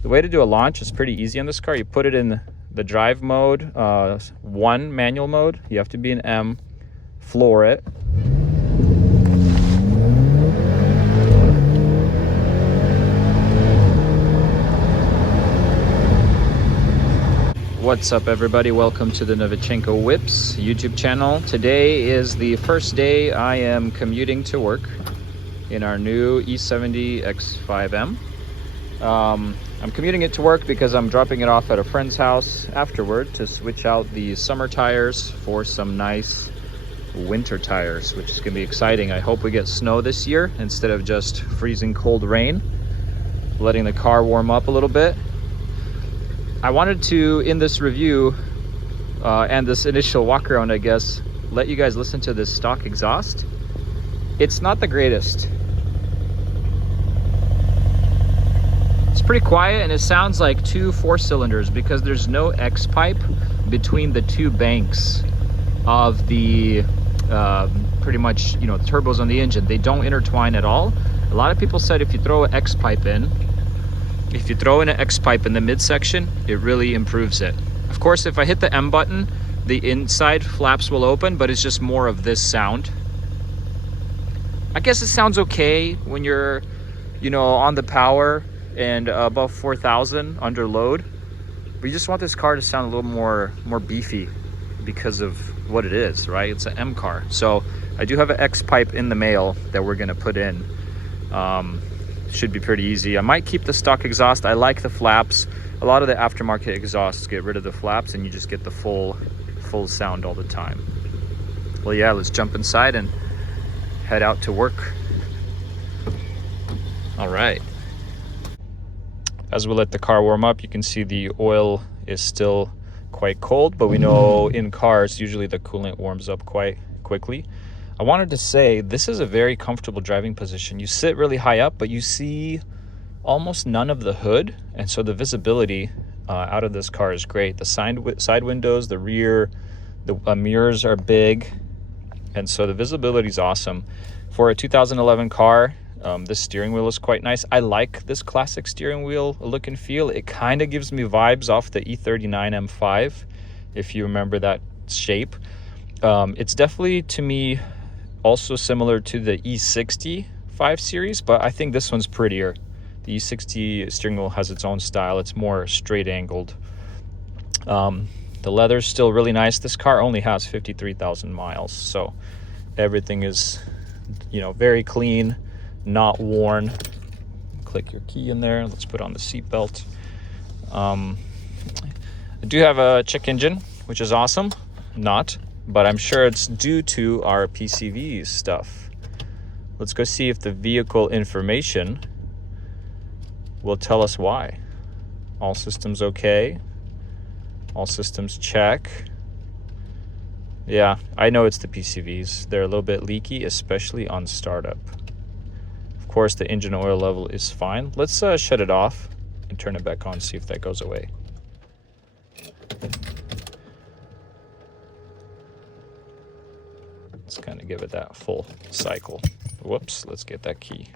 The way to do a launch is pretty easy on this car. You put it in the drive mode, 1 manual mode. You have to be in M, floor it. What's up everybody, welcome to the Novichenko Whips YouTube channel. Today is the first day I am commuting to work in our new E70 X5M. I'm commuting it to work because I'm dropping it off at a friend's house afterward to switch out the summer tires for some nice winter tires, which is going to be exciting. I hope we get snow this year instead of just freezing cold rain, letting the car warm up a little bit. I wanted to, in this review and this initial walk around, I guess, let you guys listen to this stock exhaust. It's not the greatest. It's pretty quiet and it sounds like 2 4-cylinders because there's no X pipe between the 2 banks of the pretty much, you know, turbos on the engine. They don't intertwine at all. A lot of people said if you throw an X pipe in, if you throw in an X pipe in the midsection, it really improves it. Of course, if I hit the M button, the inside flaps will open, but it's just more of this sound. I guess it sounds okay when you're, you know, on the power and above 4,000 under load, but you just want this car to sound a little more beefy because of what it is, right? It's an M car. So I do have an X pipe in the mail that we're gonna put in. Should be pretty easy. I might keep the stock exhaust. I like the flaps. A lot of the aftermarket exhausts get rid of the flaps and you just get the full sound all the time. Well, yeah, let's jump inside and head out to work. All right. As we let the car warm up, you can see the oil is still quite cold, but we know in cars, usually the coolant warms up quite quickly. I wanted to say this is a very comfortable driving position. You sit really high up, but you see almost none of the hood, and so the visibility out of this car is great. The side windows, the rear, the mirrors are big, and so the visibility is awesome. For a 2011 car, this steering wheel is quite nice. I like this classic steering wheel look and feel. It kind of gives me vibes off the E39 M5, if you remember that shape. It's definitely, to me, also similar to the E60 5 Series, but I think this one's prettier. The E60 steering wheel has its own style. It's more straight angled. The leather's still really nice. This car only has 53,000 miles, so everything is, you know, very clean, not worn. Click your key in there. Let's put on the seat belt. I do have a check engine, which is awesome. Not, but I'm sure it's due to our PCV stuff. Let's go see if the vehicle information will tell us why. All systems okay. All systems check. Yeah, I know it's the PCVs. They're a little bit leaky, especially on startup. Of course, the engine oil level is fine. Let's shut it off and turn it back on, see if that goes away. Let's kind of give it that full cycle. Whoops, let's get that key.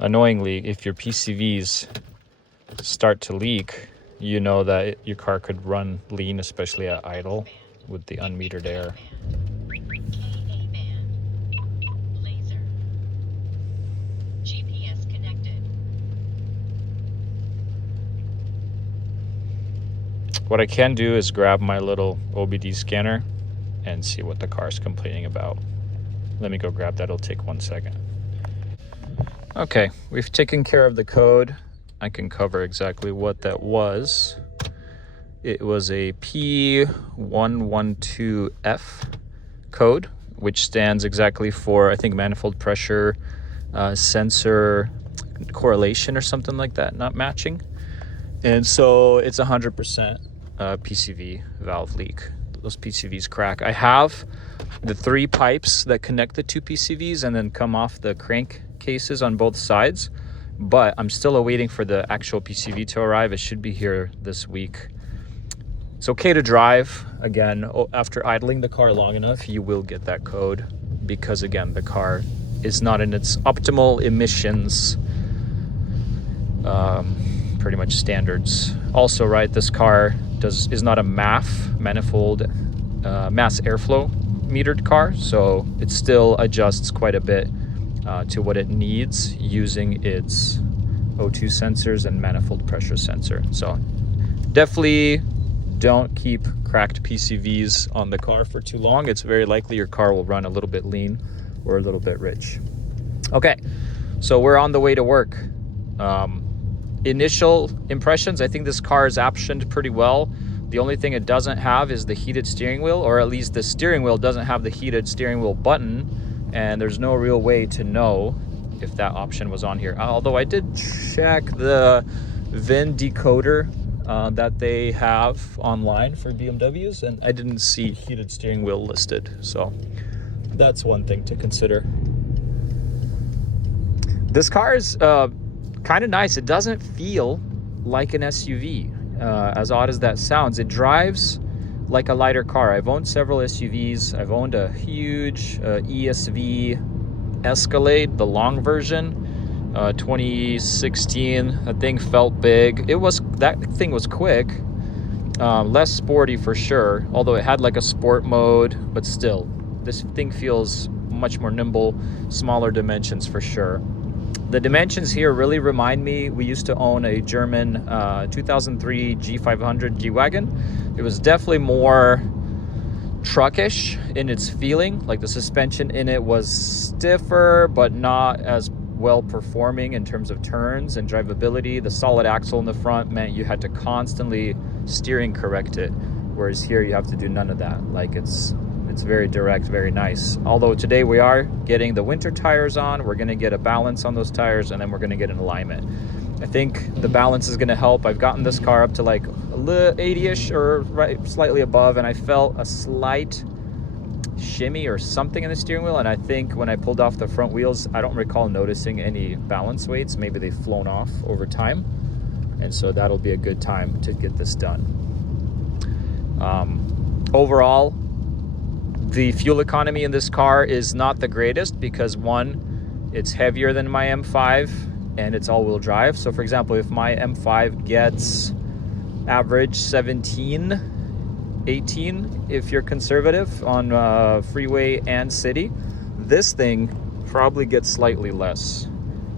Annoyingly, if your PCVs start to leak, you know that your car could run lean, especially at idle with the unmetered air. What I can do is grab my little OBD scanner and see what the car is complaining about. Let me go grab that. It'll take 1 second. Okay, we've taken care of the code. I can cover exactly what that was. It was a P112F code, which stands exactly for, I think, manifold pressure sensor correlation or something like that, not matching. And so it's 100% PCV valve leak. Those PCVs crack. I have the 3 pipes that connect the 2 PCVs and then come off the crank cases on both sides, but I'm still awaiting for the actual PCV to arrive. It should be here this week. It's okay to drive. Again, after idling the car long enough, you will get that code because, again, the car is not in its optimal emissions pretty much standards. Also, right, this car is not a manifold mass airflow metered car, so it still adjusts quite a bit to what it needs using its O2 sensors and manifold pressure sensor. So definitely don't keep cracked PCVs on the car for too long. It's very likely your car will run a little bit lean or a little bit rich. Okay, so we're on the way to work. Initial impressions, I think this car is optioned pretty well. The only thing it doesn't have is the heated steering wheel, or at least the steering wheel doesn't have the heated steering wheel button, and there's no real way to know if that option was on here. Although I did check the VIN decoder that they have online for BMWs, and I didn't see heated steering wheel listed. So that's one thing to consider. This car is kind of nice. It doesn't feel like an SUV. As odd as that sounds, it drives like a lighter car. I've owned several SUVs. I've owned a huge ESV Escalade, the long version, 2016. That thing felt big. That thing was quick, less sporty for sure, although it had like a sport mode, but still, this thing feels much more nimble, smaller dimensions for sure. The dimensions here really remind me, we used to own a German 2003 G500 G-Wagon. It was definitely more truckish in its feeling. Like the suspension in it was stiffer, but not as well performing in terms of turns and drivability. The solid axle in the front meant you had to constantly steering correct it, whereas here you have to do none of that. Like it's very direct, very nice. Although today we are getting the winter tires on, we're going to get a balance on those tires, and then we're going to get an alignment. I think the balance is going to help. I've gotten this car up to like 80-ish or right slightly above, and I felt a slight shimmy or something in the steering wheel, and I think when I pulled off the front wheels, I don't recall noticing any balance weights. Maybe they've flown off over time, and so that'll be a good time to get this done. Overall, the fuel economy in this car is not the greatest because, one, it's heavier than my M5 and it's all-wheel drive. So for example, if my M5 gets average 17, 18, if you're conservative on freeway and city, this thing probably gets slightly less.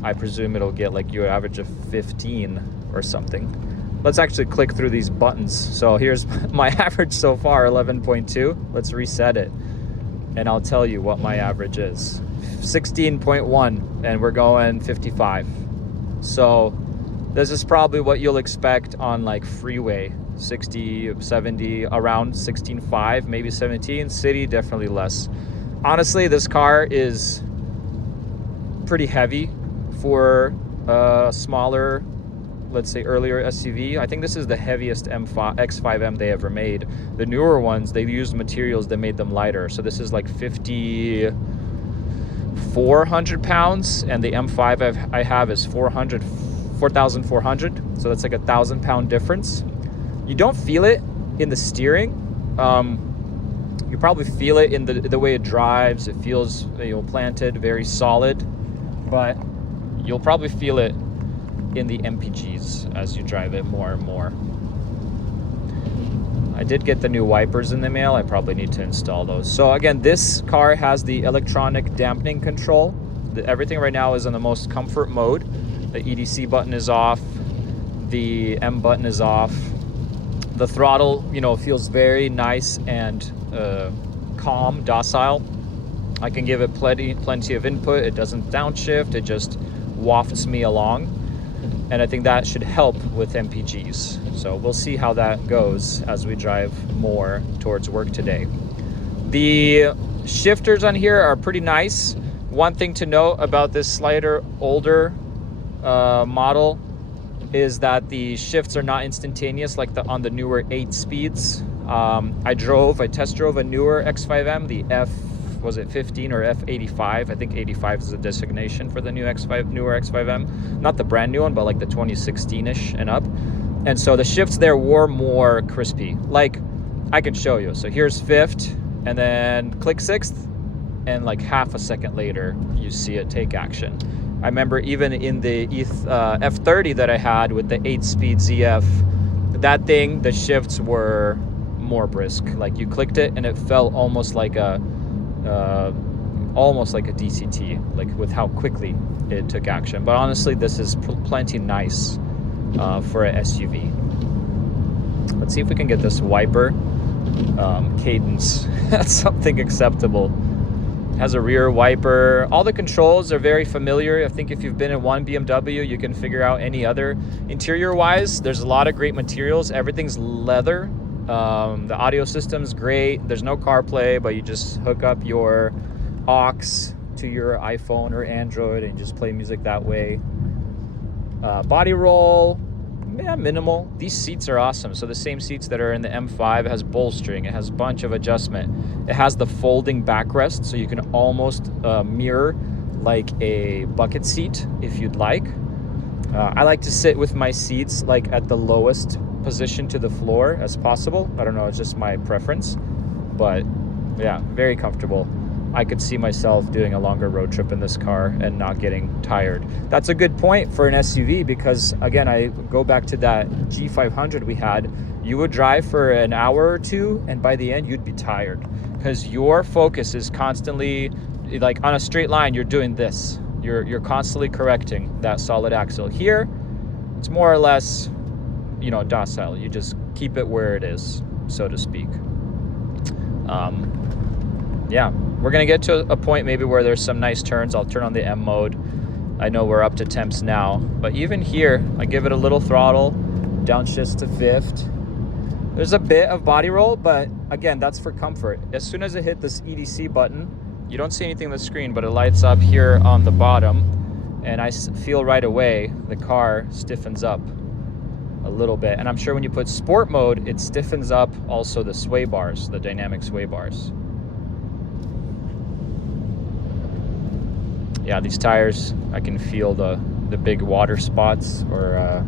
I presume it'll get like your average of 15 or something. Let's actually click through these buttons. So here's my average so far, 11.2. Let's reset it, and I'll tell you what my average is. 16.1, and we're going 55. So this is probably what you'll expect on like freeway, 60, 70, around 16.5, maybe 17. City, definitely less. Honestly, this car is pretty heavy for a smaller, let's say earlier SUV. I think this is the heaviest X5M they ever made. The newer ones, they used materials that made them lighter. So this is like 5,400 pounds, and the M5 I have is 4,400. So that's like 1,000-pound difference. You don't feel it in the steering. You probably feel it in the way it drives. It feels, planted, very solid, but you'll probably feel it in the MPGs as you drive it more and more. I did get the new wipers in the mail. I probably need to install those. So again, this car has the electronic dampening control. Everything right now is in the most comfort mode. The EDC button is off. The M button is off. The throttle, feels very nice and calm, docile. I can give it plenty of input. It doesn't downshift. It just wafts me along. And I think that should help with MPGs. So we'll see how that goes as we drive more towards work today. The shifters on here are pretty nice. One thing to note about this slighter older model is that the shifts are not instantaneous like on the newer 8 speeds. I test drove a newer X5M, the was it 15 or F85? I think 85 is the designation for the newer X5M. Not the brand new one, but like the 2016-ish and up. And so the shifts there were more crispy. Like, I can show you. So here's 5th, and then click 6th, and like half a second later, you see it take action. I remember even in the F30 that I had with the 8-speed ZF, that thing, the shifts were more brisk. Like you clicked it and it felt almost like a DCT, like with how quickly it took action. But honestly, this is plenty nice for an SUV. Let's see if we can get this wiper cadence at something acceptable. Has a rear wiper. All the controls are very familiar. I think if you've been in one BMW, you can figure out any other. Interior wise, there's a lot of great materials. Everything's leather. The audio system's great. There's no CarPlay, but you just hook up your aux to your iPhone or Android and just play music that way. Body roll, yeah, minimal. These seats are awesome. So the same seats that are in the M5, it has bolstering, it has a bunch of adjustment. It has the folding backrest, so you can almost mirror like a bucket seat if you'd like. I like to sit with my seats like at the lowest position to the floor as possible. I don't know, it's just my preference, but yeah, very comfortable. I could see myself doing a longer road trip in this car and not getting tired. That's a good point for an SUV because, again, I go back to that G500 we had. You would drive for an hour or two, and by the end, you'd be tired because your focus is constantly, like on a straight line, you're doing this. You're constantly correcting that solid axle. Here, it's more or less, you know, docile. You just keep it where it is, so to speak. Yeah, we're gonna get to a point maybe where there's some nice turns. I'll turn on the M mode. I know we're up to temps now, but even here, I give it a little throttle, downshifts to fifth. There's a bit of body roll, but again, that's for comfort. As soon as I hit this EDC button, you don't see anything on the screen, but it lights up here on the bottom, and I feel right away the car stiffens up a little bit. And I'm sure when you put sport mode, it stiffens up also the sway bars, the dynamic sway bars. Yeah, these tires, I can feel the big water spots or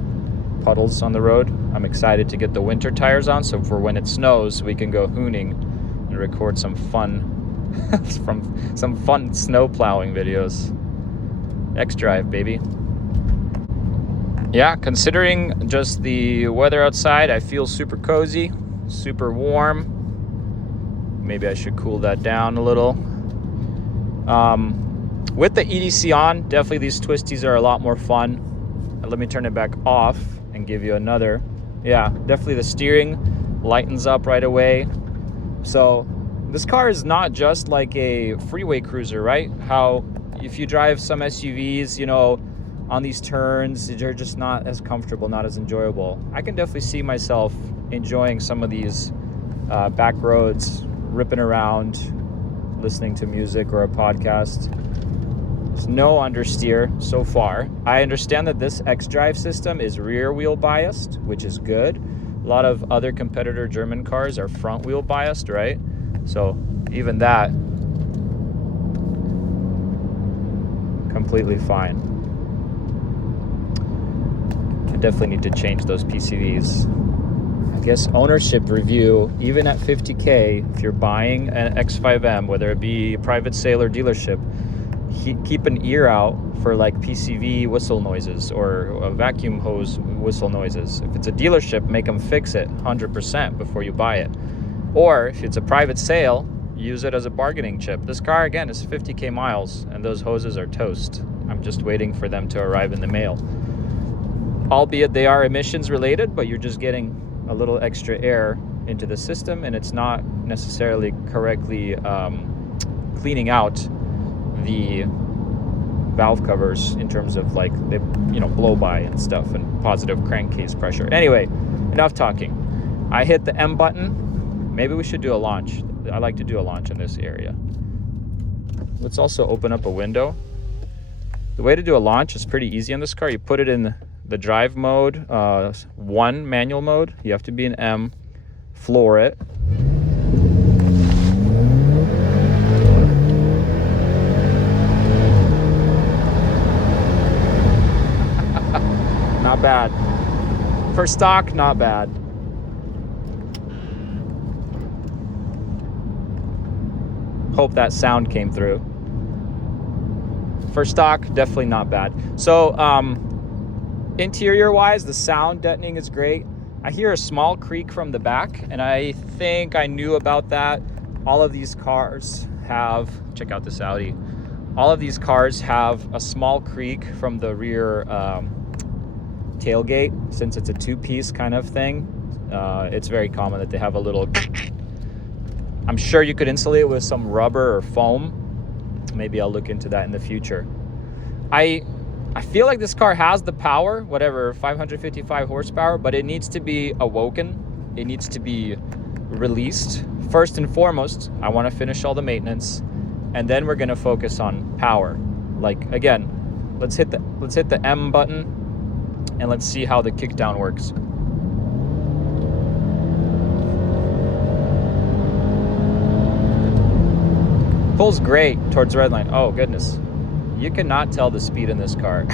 puddles on the road. I'm excited to get the winter tires on, so for when it snows, we can go hooning and record some fun some fun snow plowing videos. X-Drive, baby. Yeah, considering just the weather outside, I feel super cozy, super warm. Maybe I should cool that down a little. With the EDC on, definitely these twisties are a lot more fun. Let me turn it back off and give you another. Yeah, definitely the steering lightens up right away. So this car is not just like a freeway cruiser, right? How if you drive some SUVs, you know, on these turns, they're just not as comfortable, not as enjoyable. I can definitely see myself enjoying some of these back roads, ripping around, listening to music or a podcast. There's no understeer so far. I understand that this X-Drive system is rear wheel biased, which is good. A lot of other competitor German cars are front wheel biased, right? So even that, completely fine. I definitely need to change those PCVs. I guess ownership review, even at 50K, if you're buying an X5M, whether it be private sale or dealership, keep an ear out for like PCV whistle noises or a vacuum hose whistle noises. If it's a dealership, make them fix it 100% before you buy it. Or if it's a private sale, use it as a bargaining chip. This car, again, is 50K miles, and those hoses are toast. I'm just waiting for them to arrive in the mail. Albeit they are emissions related, but you're just getting a little extra air into the system, and it's not necessarily correctly cleaning out the valve covers in terms of like they, you know, blow by and stuff and positive crankcase pressure. Anyway, enough talking. I hit the M button. Maybe we should do a launch. I like to do a launch in this area. Let's also open up a window. The way to do a launch is pretty easy on this car. You put it in the drive mode, 1 manual mode. You have to be in M. Floor it. Not bad. For stock, not bad. Hope that sound came through. for stock, definitely not bad. So interior wise, the sound deadening is great. I hear a small creak from the back, and I think I knew about that. All of these cars have, check out this Audi, all of these cars have a small creak from the rear tailgate. Since it's a two-piece kind of thing, it's very common that they have a little I'm sure you could insulate it with some rubber or foam. Maybe I'll look into that in the future. I feel like this car has the power, whatever, 555 horsepower, but it needs to be awoken. It needs to be released. First and foremost, I want to finish all the maintenance, and then we're going to focus on power. Like, again, let's hit the M button, and let's see how the kickdown works. Pulls great towards the red line. Oh, goodness. You cannot tell the speed in this car.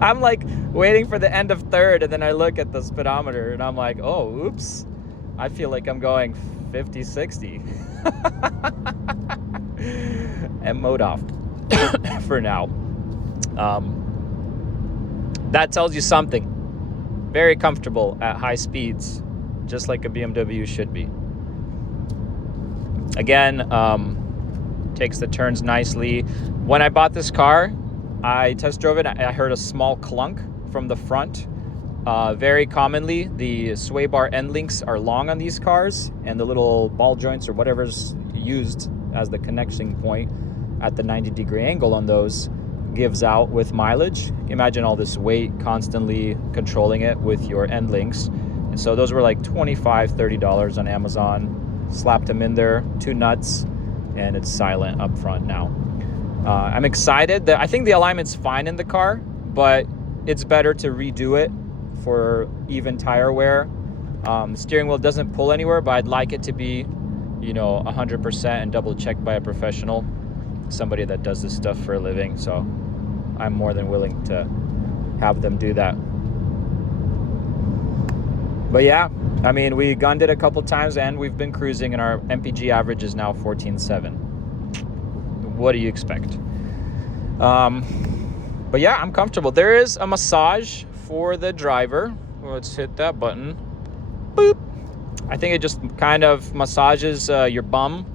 I'm like waiting for the end of third, and then I look at the speedometer and I'm like, oh, oops. I feel like I'm going 50, 60. And mode off for now. That tells you something. Very comfortable at high speeds, just like a BMW should be. Again, takes the turns nicely. When I bought this car, I test drove it. I heard a small clunk from the front. Very commonly, the sway bar end links are long on these cars, and the little ball joints or whatever's used as the connection point at the 90-degree angle on those gives out with mileage. Imagine all this weight constantly controlling it with your end links. And so those were like $25, $30 on Amazon. Slapped them in there, 2 nuts, and it's silent up front now. I'm excited that I think the alignment's fine in the car, but it's better to redo it for even tire wear. The steering wheel doesn't pull anywhere, but I'd like it to be, 100% and double checked by a professional, somebody that does this stuff for a living. So I'm more than willing to have them do that. But yeah, I mean, we gunned it a couple times and we've been cruising, and our MPG average is now 14.7. What do you expect? But yeah, I'm comfortable. There is a massage for the driver. Let's hit that button. Boop. I think it just kind of massages your bum.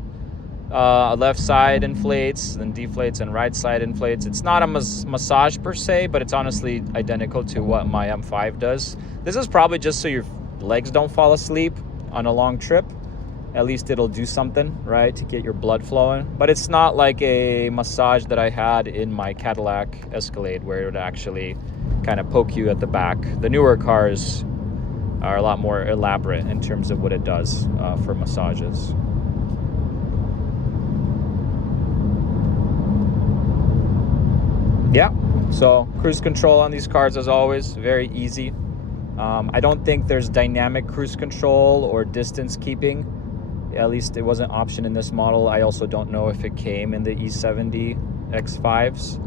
Left side inflates, then deflates, and right side inflates. It's not a massage per se, but it's honestly identical to what my M5 does. This is probably just so your legs don't fall asleep on a long trip. At least it'll do something, right, to get your blood flowing. But it's not like a massage that I had in my Cadillac Escalade, where it would actually kind of poke you at the back. The newer cars are a lot more elaborate in terms of what it does for massages. Yeah, so cruise control on these cars, as always, very easy. I don't think there's dynamic cruise control or distance keeping. At least it wasn't an option in this model. I also don't know if it came in the E70 X5s.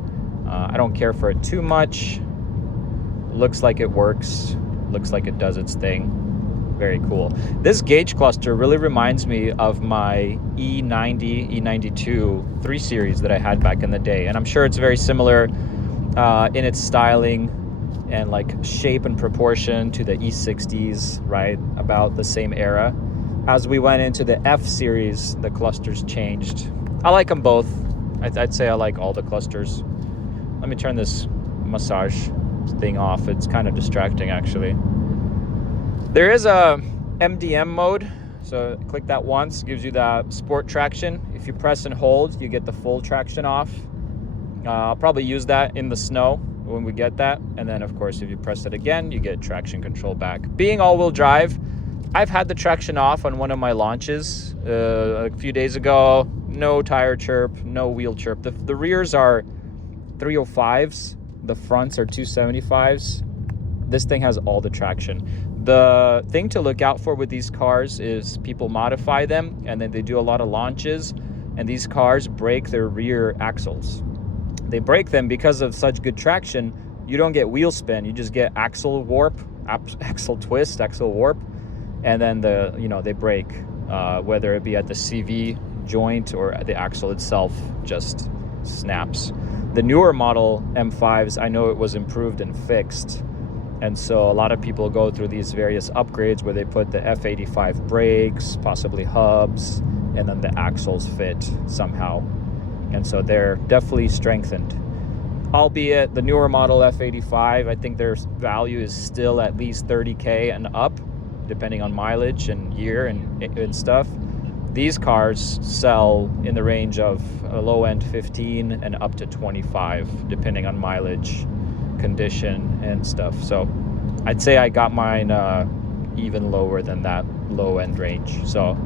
I don't care for it too much. Looks like it works. Looks like it does its thing. Very cool. This gauge cluster really reminds me of my E90, E92 3 Series that I had back in the day. And I'm sure it's very similar in its styling and like shape and proportion to the E60s, right? About the same era. As we went into the F series, the clusters changed. I like them both. I'd say I like all the clusters. Let me turn this massage thing off. It's kind of distracting, actually. There is a MDM mode. So click that once, gives you that sport traction. If you press and hold, you get the full traction off. I'll probably use that in the snow when we get that. And then, of course, if you press it again, you get traction control back. Being all-wheel drive, I've had the traction off on one of my launches a few days ago. No tire chirp, no wheel chirp. The rears are 305s. The fronts are 275s. This thing has all the traction. The thing to look out for with these cars is people modify them, and then they do a lot of launches, and these cars break their rear axles. They break them because of such good traction. You don't get wheel spin. You just get axle warp, axle twist, axle warp. And then they break, whether it be at the CV joint or the axle itself just snaps. The newer model M5s, I know it was improved and fixed. And so a lot of people go through these various upgrades where they put the F85 brakes, possibly hubs, and then the axles fit somehow. And so they're definitely strengthened. Albeit the newer model F85, I think their value is still at least 30K and up, depending on mileage and year and stuff. These cars sell in the range of a low end 15 and up to 25, depending on mileage, condition, and stuff. So I'd say I got mine even lower than that low end range. So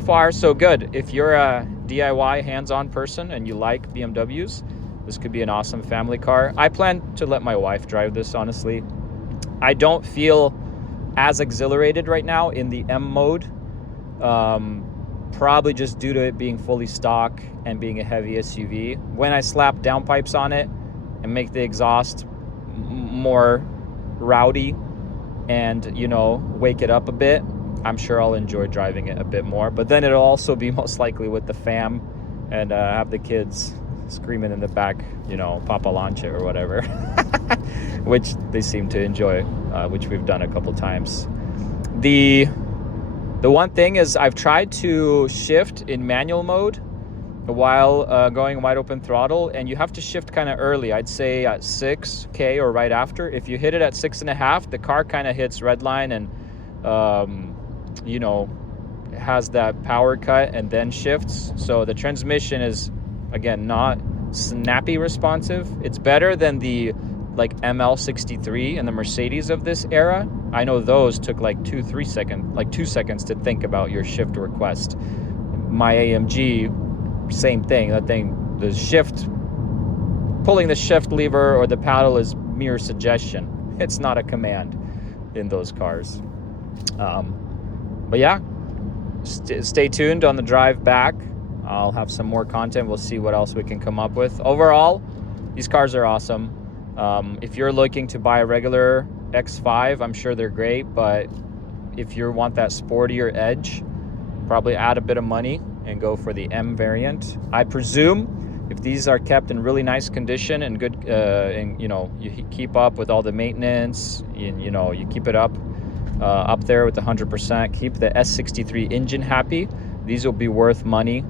far so good. If you're a DIY hands-on person and you like BMWs, this could be an awesome family car. I plan to let my wife drive this, honestly. I don't feel as exhilarated right now in the M mode. Probably just due to it being fully stock and being a heavy SUV. When I slap downpipes on it and make the exhaust more rowdy and, you know, wake it up a bit, I'm sure I'll enjoy driving it a bit more. But then it'll also be most likely with the fam and have the kids screaming in the back, you know, Papa launch it or whatever, which they seem to enjoy, which we've done a couple times. The one thing is I've tried to shift in manual mode while going wide open throttle, and you have to shift kind of early. I'd say at 6K or right after. If you hit it at 6.5, the car kind of hits redline and you know, has that power cut and then shifts. So the transmission is, again, not snappy responsive. It's better than the like ML63 and the Mercedes of this era. I know those took like 2 seconds to think about your shift request. My AMG, same thing. That thing, the shift, pulling the shift lever or the paddle is mere suggestion. It's not a command in those cars. But yeah, stay tuned on the drive back. I'll have some more content. We'll see what else we can come up with. Overall, these cars are awesome. If you're looking to buy a regular X5, I'm sure they're great, but if you want that sportier edge, probably add a bit of money and go for the M variant. I presume if these are kept in really nice condition and good, and you know, you keep up with all the maintenance, and you know, you keep it up there with the 100%, keep the S63 engine happy, these will be worth money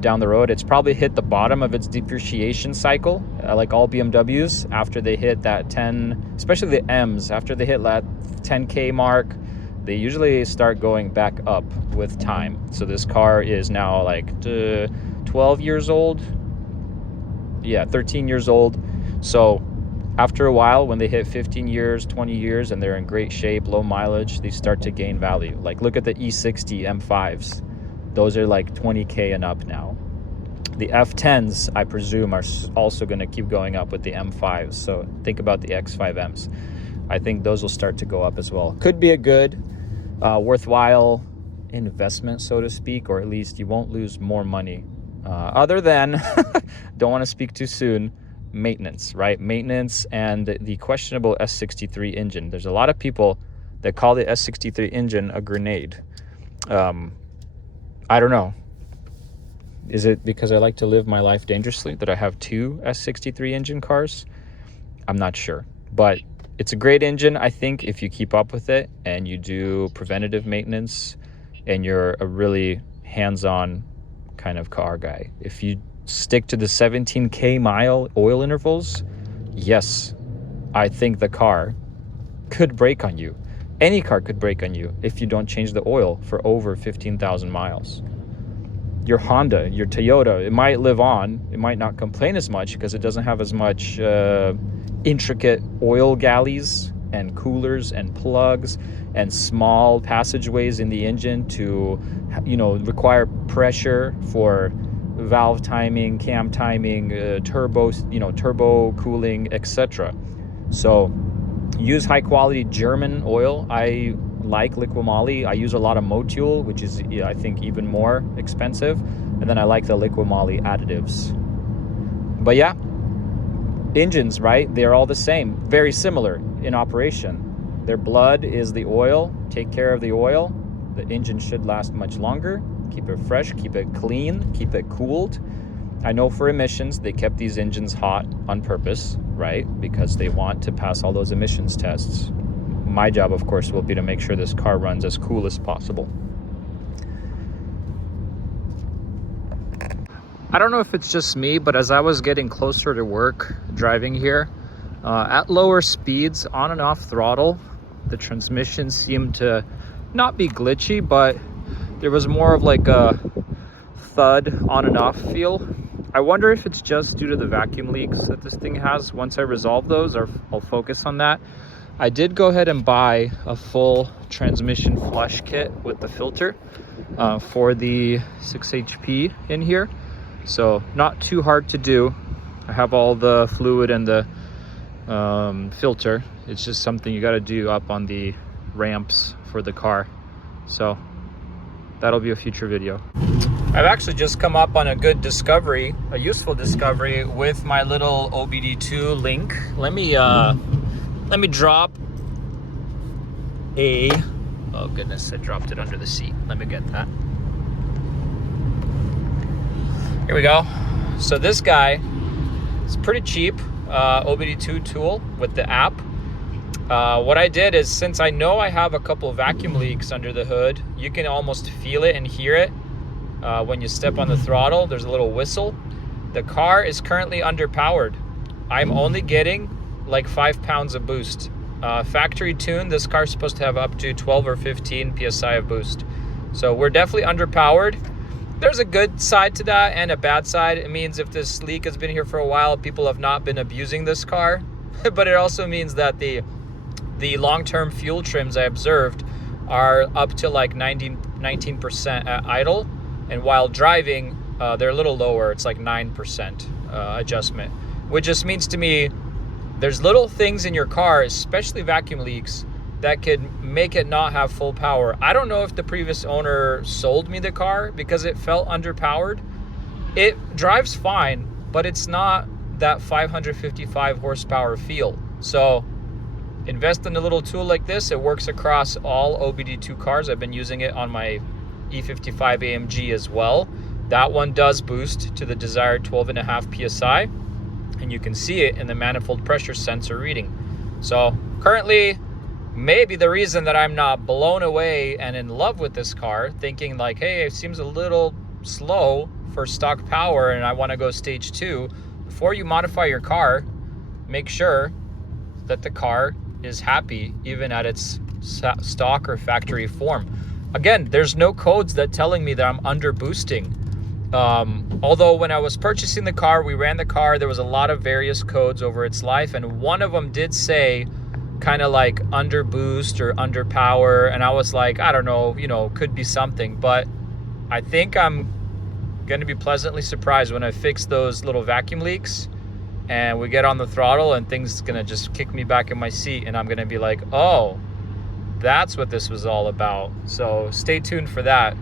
down the road. It's probably hit the bottom of its depreciation cycle, like all BMWs. After they hit that 10, especially the M's, after they hit that 10K mark, they usually start going back up with time. So this car is now like 12 years old. Yeah, 13 years old. So after a while, when they hit 15 years, 20 years, and they're in great shape, low mileage, they start to gain value. Like look at the E60 M5s. Those are like 20K and up now. The F10s, I presume, are also going to keep going up with the M5s. So think about the X5Ms. I think those will start to go up as well. Could be a good, worthwhile investment, so to speak, or at least you won't lose more money. Other than, don't want to speak too soon, maintenance, right? Maintenance and the questionable S63 engine. There's a lot of people that call the S63 engine a grenade. I don't know. Is it because I like to live my life dangerously that I have 2 S63 engine cars? I'm not sure. But it's a great engine, I think, if you keep up with it and you do preventative maintenance and you're a really hands-on kind of car guy. If you stick to the 17K mile oil intervals, yes, I think the car could break on you. Any car could break on you if you don't change the oil for over 15,000 miles. Your Honda, your Toyota, it might live on. It might not complain as much because it doesn't have as much intricate oil galleys and coolers and plugs and small passageways in the engine to, you know, require pressure for valve timing, cam timing, turbo cooling, etc. So use high quality German oil. I like Liqui-Moly. I use a lot of Motul, which is, I think, even more expensive. And then I like the Liqui-Moly additives. But yeah, engines, right? They're all the same, very similar in operation. Their blood is the oil. Take care of the oil. The engine should last much longer. Keep it fresh, keep it clean, keep it cooled. I know for emissions, they kept these engines hot on purpose, right? Because they want to pass all those emissions tests. My job, of course, will be to make sure this car runs as cool as possible. I don't know if it's just me, but as I was getting closer to work driving here, at lower speeds, on and off throttle, the transmission seemed to not be glitchy, but there was more of like a thud on and off feel. I wonder if it's just due to the vacuum leaks that this thing has. Once I resolve those, I'll focus on that. I did go ahead and buy a full transmission flush kit with the filter for the 6 HP in here. So not too hard to do. I have all the fluid and the filter. It's just something you got to do up on the ramps for the car. So that'll be a future video. I've actually just come up on a good discovery, a useful discovery with my little OBD2 link. Let me drop a, oh goodness, I dropped it under the seat. Let me get that. Here we go. So this guy is pretty cheap, OBD2 tool with the app. What I did is, since I know I have a couple vacuum leaks under the hood, you can almost feel it and hear it when you step on the throttle. There's a little whistle. The car is currently underpowered. I'm only getting like 5 pounds of boost. Factory tuned, this car is supposed to have up to 12 or 15 PSI of boost. So we're definitely underpowered. There's a good side to that and a bad side. It means if this leak has been here for a while, people have not been abusing this car. But it also means that the long-term fuel trims I observed are up to like 19% at idle. And while driving, they're a little lower. It's like 9% adjustment, which just means to me, there's little things in your car, especially vacuum leaks, that could make it not have full power. I don't know if the previous owner sold me the car because it felt underpowered. It drives fine, but it's not that 555 horsepower feel. So invest in a little tool like this. It works across all OBD2 cars. I've been using it on my E55 AMG as well. That one does boost to the desired 12.5 PSI, and you can see it in the manifold pressure sensor reading. So currently, maybe the reason that I'm not blown away and in love with this car, thinking like, hey, it seems a little slow for stock power and I want to go stage 2, before you modify your car, make sure that the car is happy even at its stock or factory form. Again, there's no codes that telling me that I'm under boosting. Although when I was purchasing the car, we ran the car, there was a lot of various codes over its life, and one of them did say kind of like under boost or under power, and I was like, I don't know, could be something. But I think I'm going to be pleasantly surprised when I fix those little vacuum leaks and we get on the throttle and things going to just kick me back in my seat, and I'm going to be like, oh, that's what this was all about. So stay tuned for that.